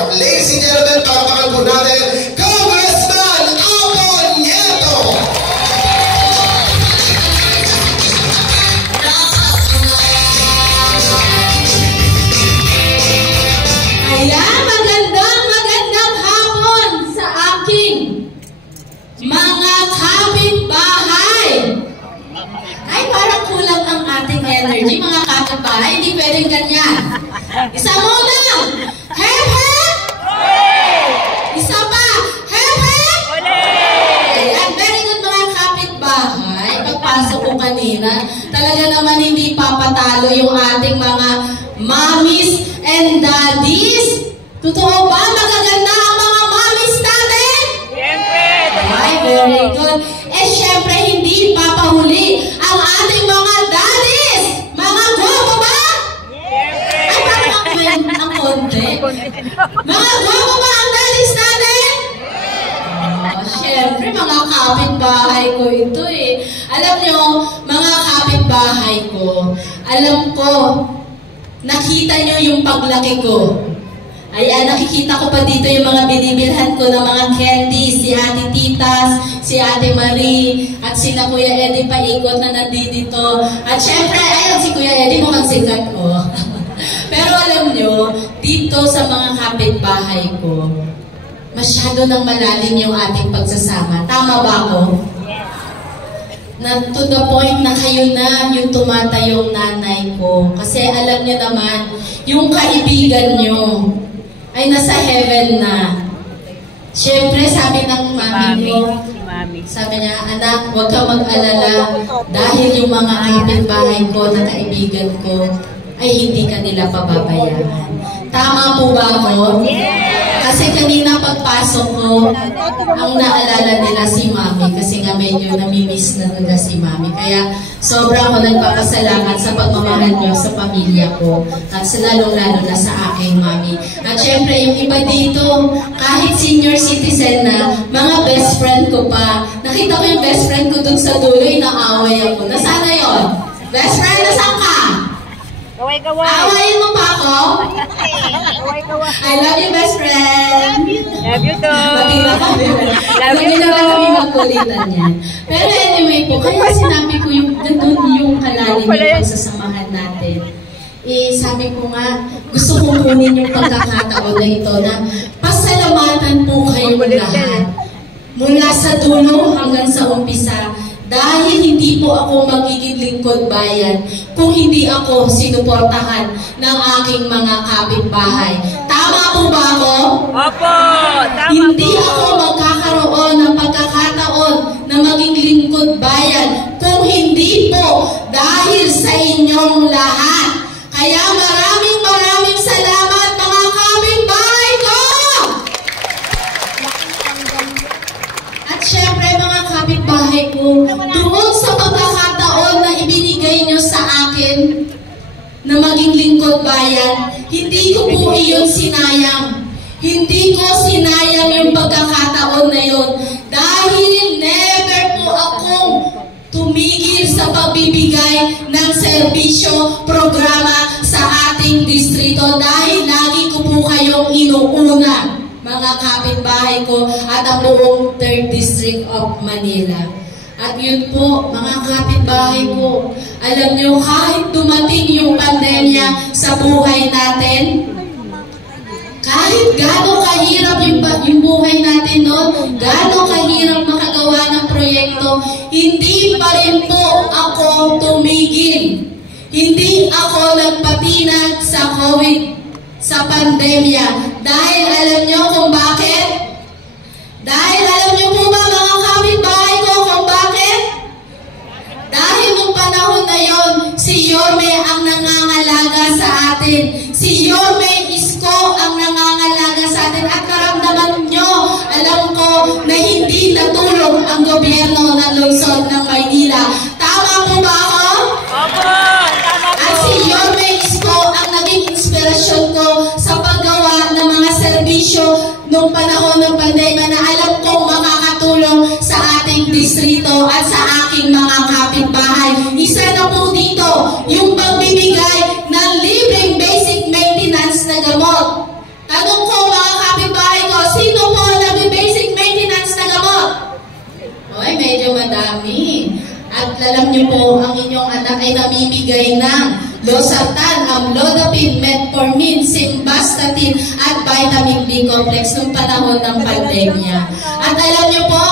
Ladies and gentlemen, palakpakan po natin, Congressman Alton Nieto! Ayan, magandang hapon sa aking mga kapitbahay. Ay, parang kulang ang ating energy, mga kapitbahay. Hindi pwedeng ganyan. Isa muna! Hep, hep! Isa pa! Hep, hep! Ayan, very good mga kapitbahay. Pagpasok ko kanina, talaga naman hindi papatalo yung ating mga mommies and daddies. Totoo ba? Magaganda ang mga mommies natin? Siyempre! Ay, very good. Eh, syempre, hindi papahuli ang ating mga daddies. Mga guwapo ba? Siyempre! Ay, parang ang konti. Mga guwapo ba ang daddies natin? Syempre, mga kapitbahay ko ito eh. Alam nyo, mga kapitbahay ko, alam ko, nakita nyo yung paglaki ko. Ayan, nakikita ko pa dito yung mga binibilhan ko ng mga candies, si Ate Titas, si Ate Marie, at sila Kuya Eddie paikot na nandito. At syempre, ayun si Kuya Eddie mukhang sikat ko. Pero alam nyo, dito sa mga kapitbahay ko, masyado nang malalim yung ating pagsasama. Tama ba ako? Na to the point na kayo na yung tumatayong nanay ko. Kasi alam niyo naman, yung kaibigan niyo ay nasa heaven na. Siyempre, sabi ng mami ko, sabi niya, anak, huwag ka mag-alala dahil yung mga kapitbahay ko na kaibigan ko ay hindi ka nila pababayaan. Tama po ba ako? Kasi kanina pagpasok ko, ang naalala nila si Mami kasi nga medyo namimiss na nila si Mami. Kaya sobrang ako nagpapasalamat sa pagmamahal niyo sa pamilya ko at sa lalong-lalo na sa aking Mami. At syempre yung iba dito, kahit senior citizen na, mga best friend ko pa. Nakita ko yung best friend ko dun sa dulo, inaaway ako. Nasaan na yun? Best friend, nasaan ka? Gaway-gaway! Awayin mo pa ako? Gaway-gaway! I love you, best friend! Love you too! Pati na kami. Pati na kami magkulitan yan. Pero anyway po, kaya sinabi ko yung gandun yung kalalim yung pagsasamahan natin. Eh, sabi ko nga, gusto kong kunin yung pagkakataon na ito na pasalamatan po kayong lahat. Mula sa dulo hanggang sa umpisa, dahil hindi po ako magiging lingkod bayan kung hindi ako sinuportahan ng aking mga kapitbahay. Tama po ba ako? Opo! Tama Hindi po! ako magkakaroon ng pagkakataon na maging lingkod bayan kung hindi po dahil sa inyong lahat. Kaya maraming salamat mga kapitbahay ko! At syempre mga kapitbahay ko, doon sa pagkakataon na ibinigay nyo sa akin na maging lingkod bayan, hindi ko po iyon sinayang. Hindi ko sinayang yung pagkakataon na yun dahil never po akong tumigil sa pagbibigay ng serbisyo, programa sa ating distrito dahil lagi ko po kayong inuuna, mga kapitbahay ko at ang buong 3rd District of Manila. At yun po, mga kapitbahay ko, alam nyo, kahit dumating yung pandemya sa buhay natin, kahit gaano kahirap yung buhay natin noon, gaano kahirap makagawa ng proyekto, hindi pa rin po ako tumigil. Hindi ako nagpatinag sa COVID, sa pandemya. Dahil alam nyo kung bakit? Dahil alam nyo po ba mga kapitbahay ko kung bakit? Dahil nung panahon na yon, si Yorme ang nangangalaga sa atin. Si Yorme Isko ang nangangalaga sa atin. At karamdaman nyo, alam ko na hindi natulog ang gobyerno ng lungsod ng Maynila. Tama po ba ako? Opo! Tama po! At si Yorme Isko ang naging inspirasyon ko sa paggawa ng mga serbisyo nung panahon ng pandemya na alam kong makakatulong sa ating distrito at sa aking mga kapitbahay. Isa na po dito yung pagbibigay ng libreng basic maintenance na gamot. Tanong ko mga alam niyo po, ang inyong anak ay namimigay ng losartan, amlodipine, metformin, simvastatin, at vitamin B complex noong panahon ng pandemya. At alam niyo po,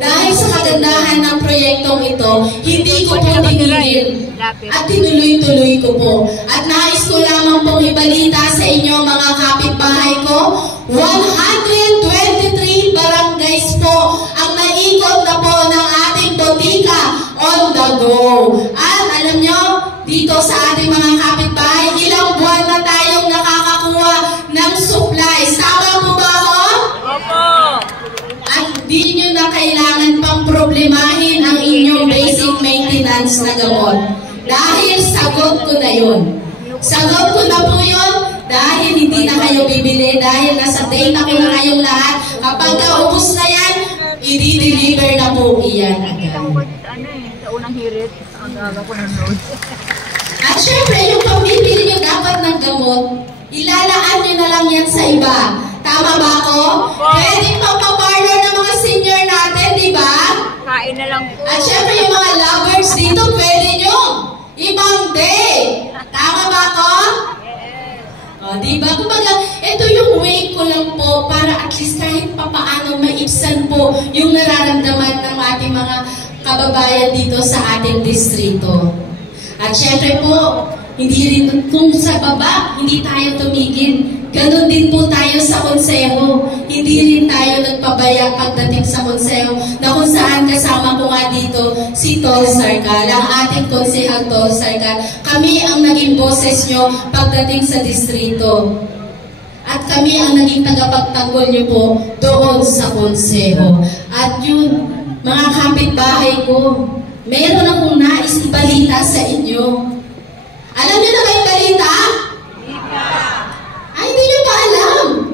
dahil sa kagandahan ng proyektong ito, hindi ko po tinigil at tinuloy-tuloy ko po. At nais ko lamang pong ibalita sa inyo mga kapitbahay ko, 123 barangays po ang naikot na po ng ating botika on the go. At alam nyo, dito sa ating mga kapitbahay, ilang buwan na tayong nakakakuha ng supplies. Tama po ba ako? Opo. At di nyo na kailangan pang problemahin ang inyong basic maintenance na gamot. Dahil sagot ko na yun. Sagot ko na po yun dahil hindi na kayo bibili, dahil nasa data ko na kayong lahat. Kapag naubos na yan, i-deliver na po iyan agad. Sa unang hirit, ang gaga ko nanood. At syempre, yung pambibili nyo dapat ng gamot, ilalaan nyo na lang yan sa iba. Tama ba ako? Pwedeng papaparlor ng mga senior natin, di ba? Kain na lang po. At syempre, yung mga lovers dito, pwede nyo. Ibang day. Tama ba ako? O, di ba? Kumbaga, ito yung way ko lang po para at least kahit papaano maibsan po yung nararamdaman ng ating mga kababayan dito sa ating distrito. At syempre po, hindi rin, kung sa baba, hindi tayo tumigil. Ganon din po tayo sa konseho. Hindi rin tayo nagpabaya pagdating sa konseho na kung saan kasama ko nga dito si Tol Sarkal, ang ating konsehal Tol Sarkal. Kami ang naging boses nyo pagdating sa distrito. At kami ang naging tagapagtanggol nyo po doon sa konseho. At yun, mga kapitbahay ko, meron akong nais ibalita sa inyo. Alam niyo na ba yung balita? Ay, hindi niyo pa alam.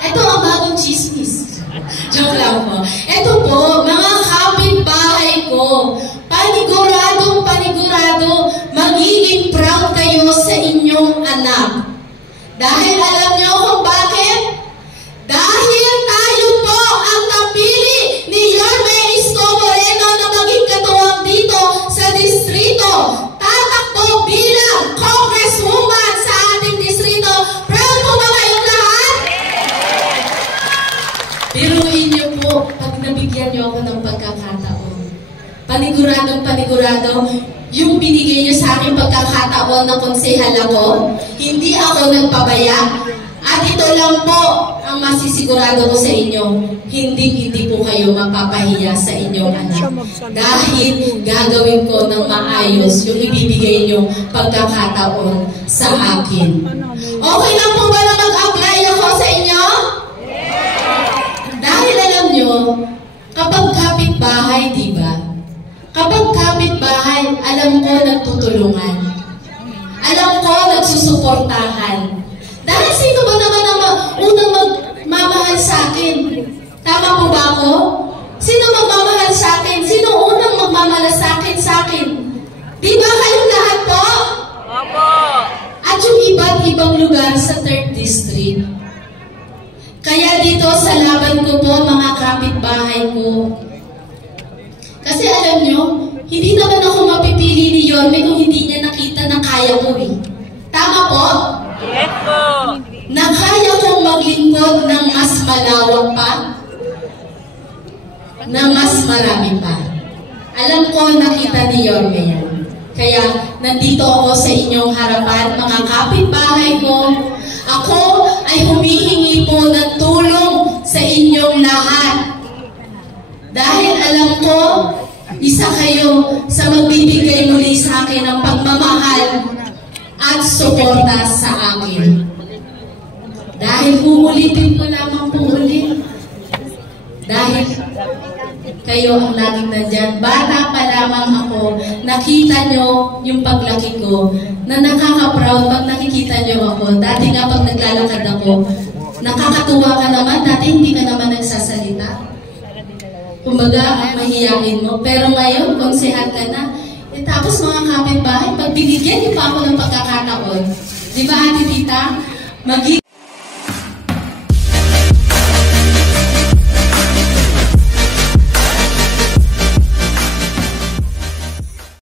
Ito ang bagong chismis. Joke lang po. Ito po, mga kapitbahay ko, panigurado, magiging proud kayo sa inyong anak. Dahil alam niyo kung bakit? Dahil tayo po ang napili ni Yorme Isko Moreno na maging katuwang dito sa distrito. Tatakbo bilang congresswoman sa ating distrito. Proud po ba kayong lahat? Biruin niyo po pag nabigyan niyo ako ng pagkakataon. Panigurado, yung binigay niyo sa aking pagkakataon na konsehal ako, hindi ako nagpabaya. At ito lang po ang masisigurado ko sa inyo, hindi po kayo mapapahiya sa inyong anak. Dahil gagawin ko ng maayos yung ibibigay nyo pagkakataon sa akin. Okay lang po ba na mag-apply ako sa inyo? Dahil alam nyo, kapag kapitbahay, di ba? Kapag kapitbahay, alam ko nagtutulungan. Alam ko nagsusuportahan. Dahil sino ba naman ang unang magmamahal sa akin? Tama po ba ako? Sino magmamahal sa akin? Sino unang magmamalasakit sa akin? Di ba kayong lahat po? Opo. At yung iba't ibang lugar sa 3rd District. Kaya dito sa laban ko po, mga kapitbahay ko. Kasi alam nyo, hindi naman ako mapipili ni Yorme kung hindi niya nakita na kaya ko eh. Tama po? Yes po. Na kaya kong maglingkod ng mas malawak pa, na mas marami pa. Alam ko nakita ni Yorme yan. Kaya nandito ako sa inyong harapan, mga kapitbahay ko. Ako ay humihingi po ng tulong sa inyong lahat. Dahil alam ko, isa kayo sa magbibigay muli sa akin ng pagmamahal at suporta sa akin. Dahil uulitin ko lamang po ulit. Dahil kayo ang laging nandyan. Bata pa lamang ako, nakita nyo yung paglaki ko, na nakaka-proud pag nakikita nyo ako. Dati nga pag naglalakad ako, nakakatuwa ka naman, dati hindi ka naman nagsasalita. Kumbaga, mahiyain mo. Pero ngayon, konsehal ka na. Tapos mga kapitbahay, pag binigyan niyo pa ako ng pagkakataon, di ba, Ate Tita?